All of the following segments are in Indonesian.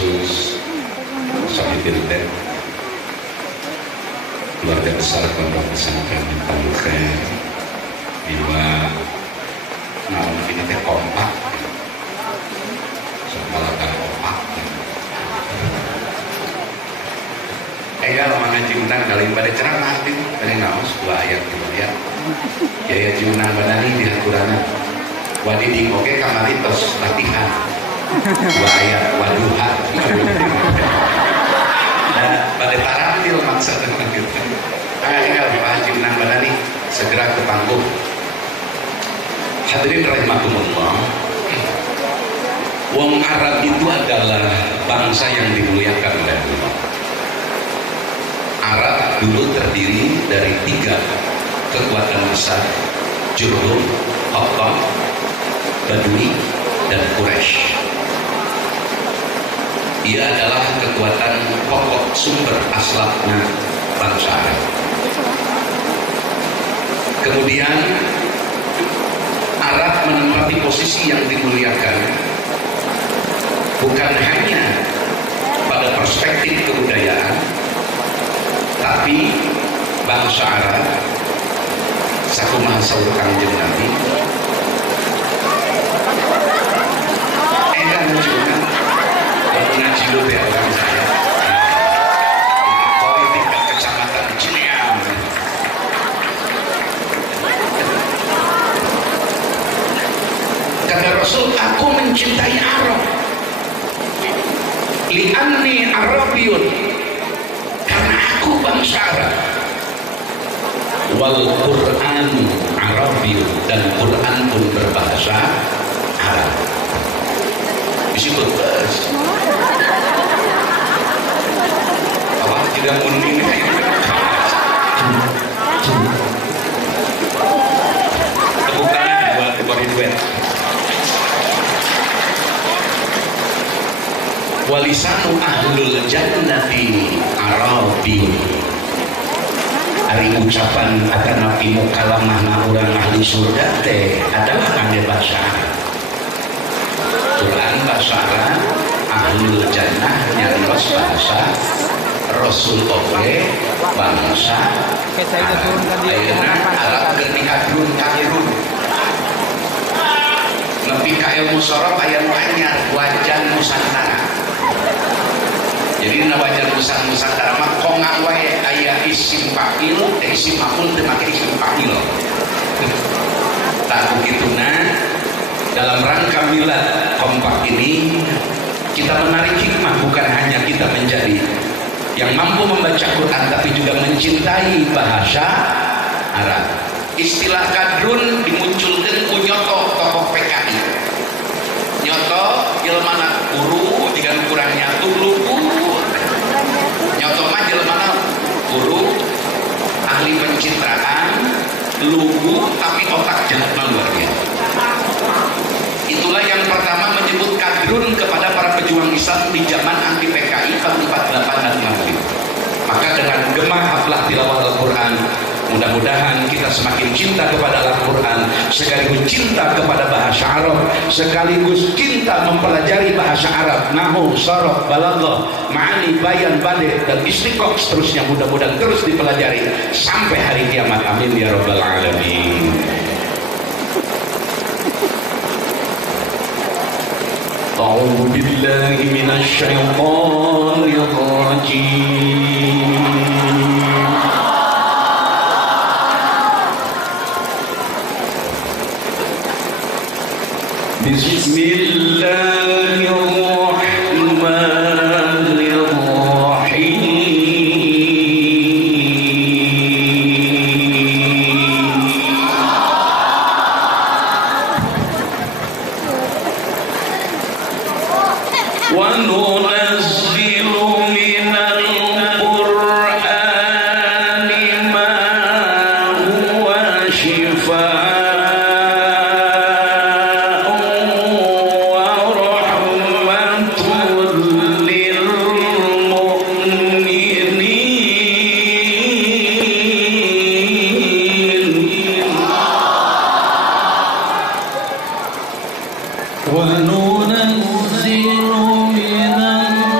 khusus Sahibin Teh, keluarga besar Pondok Pesantren Al-Khair, bila namun ini teh kompak, sekolah kompak. Kalau mana ciunan kali pada ceramah itu, pada ngawas dua ayat itu ya. Jaya ciunan badani di Al-Quran. Wadiding oke kamari terus latihan. Dua ayat waduha. Nah, pada tarantil maksudnya gitu. Tinggal Pak ciunan badani segera ke panggung. Hadirin rahimakumullah. Wong Arab itu adalah bangsa yang dimuliakan oleh Allah. Arab dulu terdiri dari 3 kekuatan besar: Jurhum, Qahtan, Badui, dan Quraisy. Ia adalah kekuatan pokok sumber aslaknya bangsa Arab. Kemudian Arab menempati posisi yang dimuliakan bukan hanya pada perspektif kebudayaan, tapi bangsa Arab sakumaha saur Kangjeng Nabi edan menunjukkan ngaji lu ya orang saya politik dan kecamatan Cileam. Kata Rasul, aku mencintai Arab li'anni Arabiyun, karena aku bangsa Arab. Wal Quran Arabiyun, dan Quran pun berbahasa Arab. Disebut Allah tidak mungkin bukan buat duet. Walisanu ahlul jannati Arabi. Hari ucapan akan nabi mukalamah orang ahli surga teh adalah ngande bahasa Arab. Quran bahasa Arab, ahlul jannah nyantos bahasa Rasul oke bangsa Arab. Ayeuna Arab ketika turun kairun nepi ka ilmu sorof aya nu anyar wajan nusantara. Jadi wajan nusantara mah kongang wae aya isim fa'il, isim maf'ul teu make isim fa'il. Tah begituna dalam rangka milad kompak ini kita menarik hikmah, bukan hanya kita menjadi yang mampu membaca Quran tapi juga mencintai bahasa Arab. Istilah kadrun dimunculkan ku nyoto tokoh PKI. Nyoto jelmana guru dengan kurangnya tuh lugu. Nyoto mah jelmana guru ahli pencitraan, lugu tapi otak jahat luar biasa. Itulah yang pertama menyebut kadrun kepada para pejuang Islam di zaman anti PKI tahun 48 dan 50. Maka dengan gemah haflah tilawah Al-Quran, mudah-mudahan kita semakin cinta kepada Al-Quran, sekaligus cinta kepada bahasa Arab, sekaligus cinta mempelajari bahasa Arab, nahwu, sharaf, balaghah, ma'ani, bayan, balik, dan istiqomah seterusnya. Mudah-mudahan terus dipelajari sampai hari kiamat. Amin ya rabbal alamin. A'udzu billahi minasy syaithanir rajim. Bismillahirrahmanirrahim. Wa nunazzilu minal Qur'ani ma huwa shifaa'un wa rahmatun lil mu'minin. Wa nunazzilu minal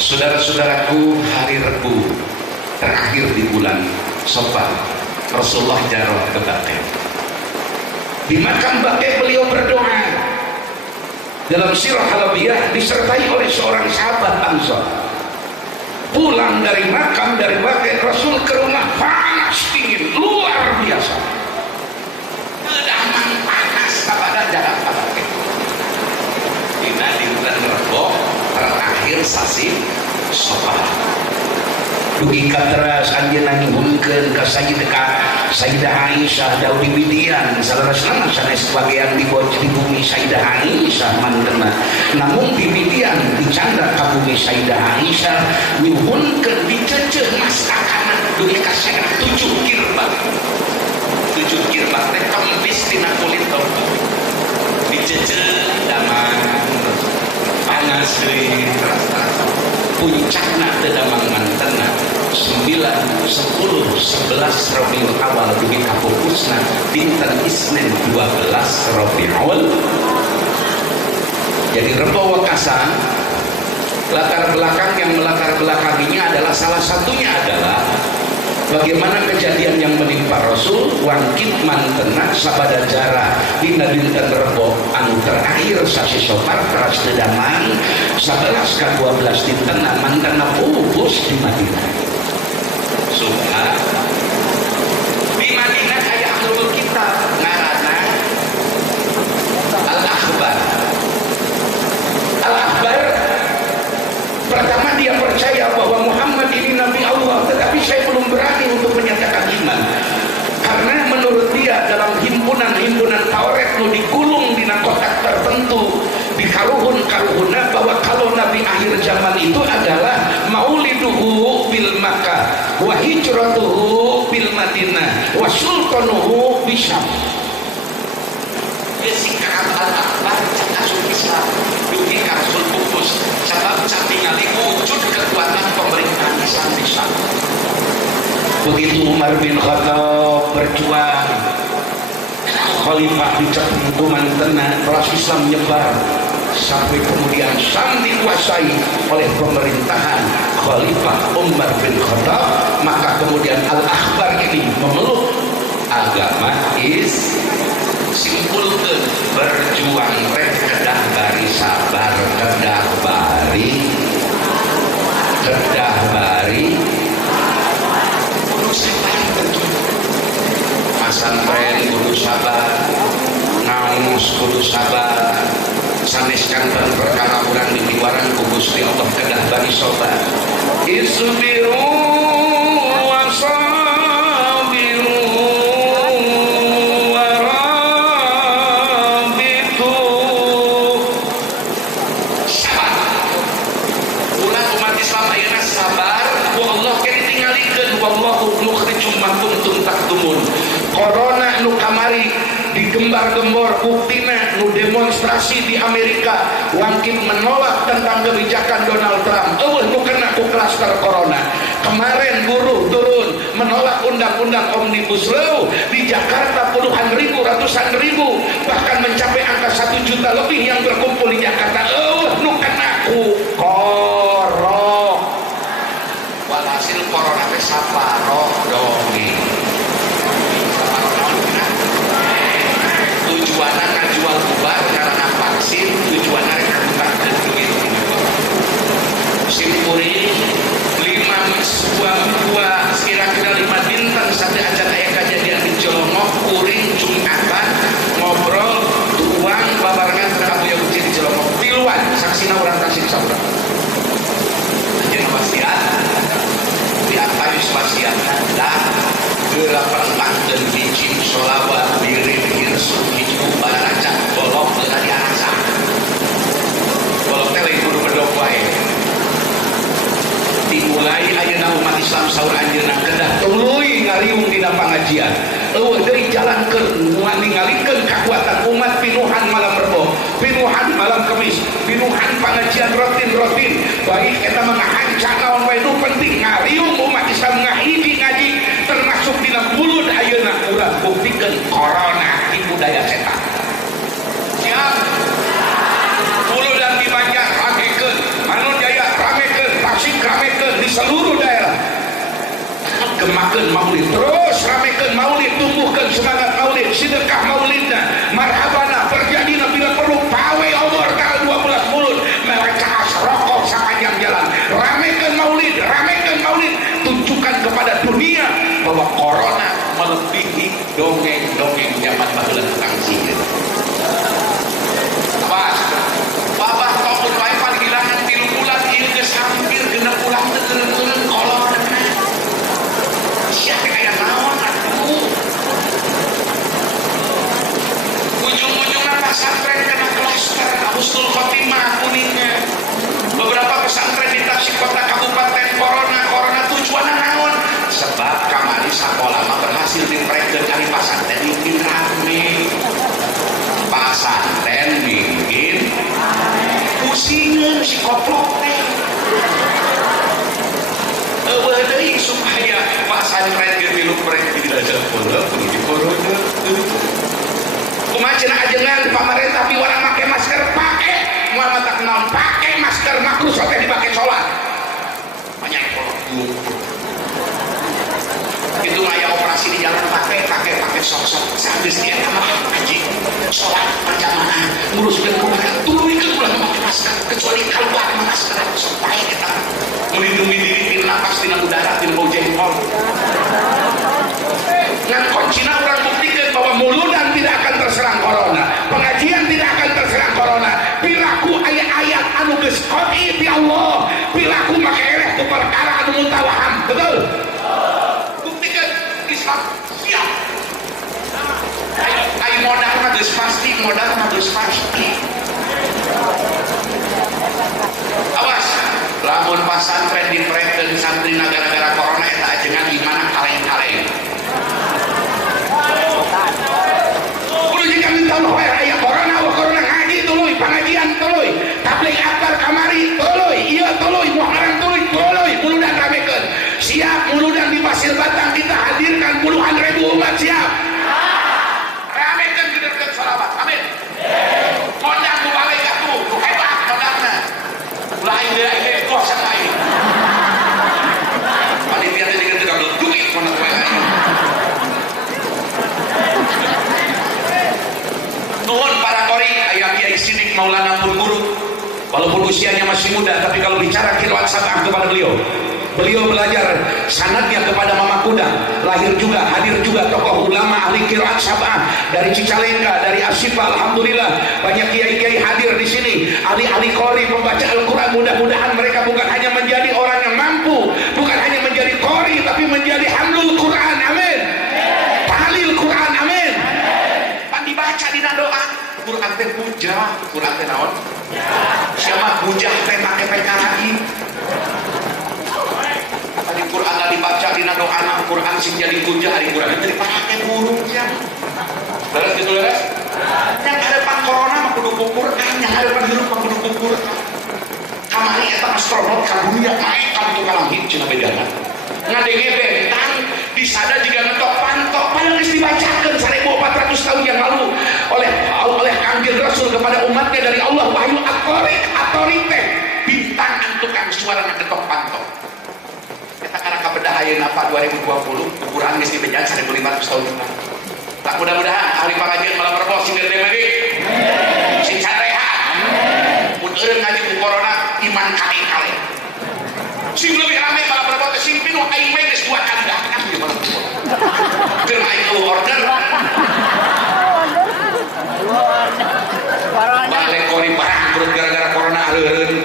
Saudara-saudaraku, hari Rebu terakhir di bulan Safar, Rasulullah jaroh ke Baqi. Di makam Baqi beliau berdoa. Dalam sirah Halabiyah disertai oleh seorang sahabat Ansar. Pulang dari makam dari Baqi, Rasul ke rumah panas dingin luar biasa. Kedaman panas kepada jalan Baqi. Di bulan Rebu terakhir sasi Safar. Dugi katras anjeunna nyuhunkeun ka Sayyidah Aisyah daud dibidian salarasna sanes bagian di bumi Sayyidah Aisyah mantenna. Namun dibidian dicanda ka bumi Sayyidah Aisyah nyuhunkeun diceceuk masakana dugi ka 7 kirbah. 7 kirbah teh kempis dina kulit tombak. Diceceuk daman panas deui puncakna teu damang mantenna 9, 10, 11 Rabiul Awal dugi kapupusna dinten Isnin 12 Rabiul. Jadi Rebo Wakasan latar belakang yang melatar belakanginya adalah salah satunya adalah bagaimana kejadian yang menimpa Rasul wangkit mantenna sabada jara dina dinten Rebo anu terakhir sasi Safar teras teu damang 11 ka 12 dinten mantenna pupus di Madinah. Subhan. Di Madinah aya ahlul kitab ngaranna Al-Akhbar. Al-Akhbar pertama dia percaya bahwa Muhammad ini Nabi wa hijratuhu bil Madinah wa sultanuhu bisyam. Sikap al-akbar cakasuk Islam dugi kasul pupus sebab sampingali wujud kekuatan pemerintahan Islam di Syam. Begitu Umar bin Khattab berjuang, khalifah dicepuntuman tenang, kelas Islam menyebar sampai kemudian Syam dikuasai oleh pemerintahan Khalifah Umar bin Khattab. Maka kemudian al-akbar ini memeluk agama simpulkeun berjuang rek kedah bari sabar kedah bari kudu sabar berjuang. Pesantren kudu sabar, ngaos kudu sabar, sanes kantor perkara urang ditiwaran ku Gusti Allah kedah bari sabar. Isbiru wa corona nu kamari digembar-gembor buktina nu demonstrasi di Amerika wangkit menolak tentang kebijakan Donald Trump. Nu kena ku klaster corona. Kemarin buruh turun menolak undang-undang Omnibus Law di Jakarta, puluhan ribu, ratusan ribu, bahkan mencapai angka 1 juta lebih yang berkumpul di Jakarta. Nu kena ku korok. Walhasil corona teh saparok dongeng. Tujuannya ngajual bubar karena vaksin, tujuannya rekrutasi duit. Simpuri 5 kira-kira 5 dinten sampai acara aya kejadian di Cilongok, kuring Jumatan ngobrol tuang babarengan Prabu yang uji di Cilongok tiluan saksina urang kasih saudara. Jeung wasiat di atas wasiat dah gelapan dan hiji sholawat diri hirsuk hiji baraca bolok dari arasa bolok teh kudu bedog wae. Dimulai ayeuna umat Islam saur anjeunna kedah tuluy ngariung dina pangajian. Eueuh deui jalankeun ningalikeun kakuatan umat pinuhan malam Rebo, pinuhan malam Kemis, pinuhan pangajian rutin baik eta mah ngahanca naon wae nu penting ngariung umat Islam ngahiji ngaji termasuk dina bulan ayeuna urang buktikeun corona tipu daya setan. Siap. Buludan di Banjar ramekeun, Mangun Jaya ramekeun, Tasik ramekeun di seluruh daerah. Gemakeun maulid, terus ramekeun maulid, tumbuhkeun semangat maulid, sedekah maulidna, marhabana terjadina bila perlu pawe obor tanggal 12 bulan, mereka rokok sepanjang jalan. Ramekeun maulid, tunjukkan kepada dunia bahwa corona melebihi dongeng-dongeng zaman baheula tukang sihir. Awas, babah tahun wae panggilan 3 bulan ieu geus hampir 6 bulan teu keureuh kolot. Sia teh aya naon atuh? Ujung-ujungna pesantren kena klaster husnul khotimah kuningnya. Beberapa pesantren di Tasik Kota Kabupaten corona tujuanna naon? Sebab kamari sakola mah berhasil diprekeun ari pasantren bikin rame. Pasantren bikin pusingeun si koplok teh. Eueuh deui supaya pasantren ge tilu prek dilajar peuleuk di corona. Kumaha cenah ajengan pamarentah piwara make masker pake. Moal mata naon pake masker makruh teh dipake salat. Banyak kolot. Itu aya operasi di jalan pakai sok-sok sadis dia mah anjing sholat berjamaah nguruskeun rumah turunkeun ulah make masker kecuali keluar masker supaya kita melindungi diri di napas dina udara dina bau jengkol. Ngan kuncina urang buktikeun bahwa muludan tidak akan terserang corona, pengajian tidak akan terserang corona. Pilaku ayat-ayat anu geus qat'i ti Allah, pilaku make eleh ku perkara anu mutawaham. Betul? Islam siap. Ayo modal mah geus pasti. Awas, lamun pasantren diprekeun santri gara-gara corona eta ajengan usianya masih muda, tapi kalau bicara qiraat sab'ah kepada beliau belajar sanadnya kepada Mama Kuda, lahir juga, hadir juga tokoh ulama ahli qiraat sab'ah dari Cicalengka, dari Asyifa. Alhamdulillah banyak kiai-kiai hadir di sini, ahli-ahli qori, pembaca Al-Quran. Mudah-mudahan mereka bukan hanya menjadi orang yang mampu, bukan hanya menjadi qori, tapi menjadi hamlul Quran. Amin. Tahlil Quran. Amin. Pan dibaca di doa Quran teh puja, Quran teh naon? Siapa puja teh make PK lagi? Tadi Quran dibaca di doa anak Quran sing jadi puja, hari Quran jadi pakai burung ya. Beres gitu beres? Yang hadapan corona mah kudu Quran, yang hadapan hirup mah kudu Quran. Kamari eta astronot ka dunia naik ka itu ka langit cenah bedana. Ngadenge bentang di sana juga ngetok pantok, padahal geus dibacakeun 1400 tahun yang lalu oleh Kangjeng Rasul kepada umatnya dari Allah, wahyu atorik teh bintang antukang suara ngetok pantok. Kita karena kabedah ayeuna apa 2020 Quran geus dibejan 1500 tahun yang lalu. Tak mudah-mudahan ahli pengajian malam Rebo sing gede meuli sing sareha mun eureun ngaji ku corona iman kali-kali sing lebih rame malam Rebo teh sing pinu aing mah geus 2 kali dah kan di malam Rebo keur aing lu order balik kori barang perut gara-gara corona areureun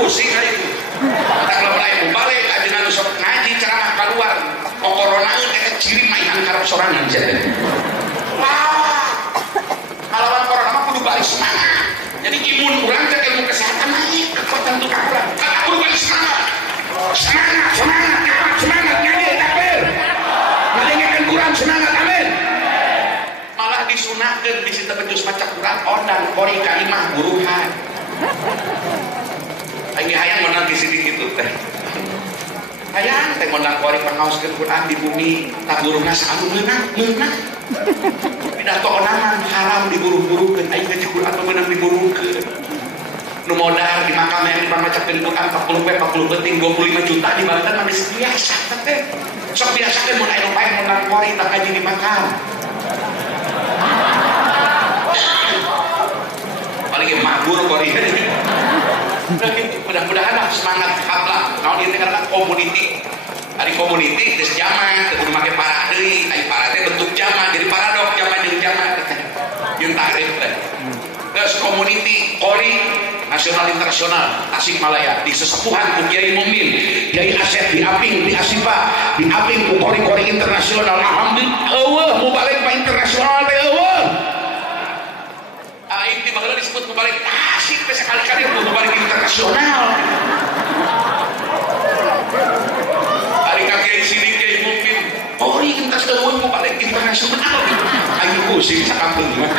pusing aing tak lamun aing balik ajeuna nu sok ngaji ceramah keluar corona eta ciri mainan karep sorangan jadi. Wah. Kalawan corona mah kudu balik semangat. Jadi imun urang teh ilmu kesehatan naik kekuatan tukang urang. Kudu balik semangat. Semangat nyanyi takbir. Ngadengekeun Quran semangat amin. Malah disunahkeun bisi teu becus maca Quran ondan qori kalimah buruhan. Aing hayang menang di sini gitu teh. Hayang teh mondang qori pangaoskeun Quran di bumi tak burungna saanu meunang. Pidato onaman haram diburu-burukeun, aing ngaji Quran meunang diburukeun. Nu modal di makam yang dipangacakeun Quran 40 penting 25 juta di Banten mah geus biasa teh. Sok biasakeun mun aya nu paeh mondang qori tak ngaji di makam. Paling makmur qori. Mudah-mudahan semangat habla naon ieu teh karena community. Ari community geus jaman teu kudu make para deui, ai para teh bentuk jaman jadi paradok jaman jeung jaman. Jeung takrif teh. Terus community qori nasional internasional Tasikmalaya di sesepuhan ku Kiai Mumin, Kiai Asep di Aping, di Asifa, di Aping ku qori-qori internasional. Alhamdulillah eueuh mubalek mah internasional teh eueuh. Aing di baheula disebut mubalek Tasik teh sekali-kali mubalek internasional. Ari ka Kiai Sidik Kiai Mumin, qori entas eueuh mubalek internasional. Aing pusing sakampeung mah.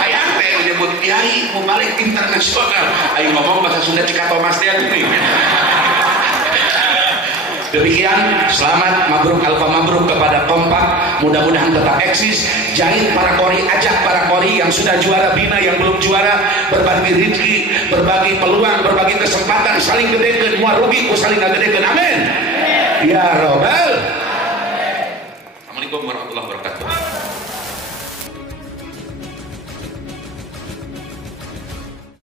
Hayang teh disebut Kiai mubalek internasional. Aing ngomong bahasa Sunda Cikatomas teh atuh. Demikian, selamat mabruk alfa mabruk kepada Kompak, mudah-mudahan tetap eksis. Jahit para qori, ajak para qori yang sudah juara, bina yang belum juara, berbagi rezeki, berbagi peluang, berbagi kesempatan, saling gedekeun, moal rugi ku saling ngagedekeun. Amin. Ya Rabbal. Assalamualaikum warahmatullahi wabarakatuh.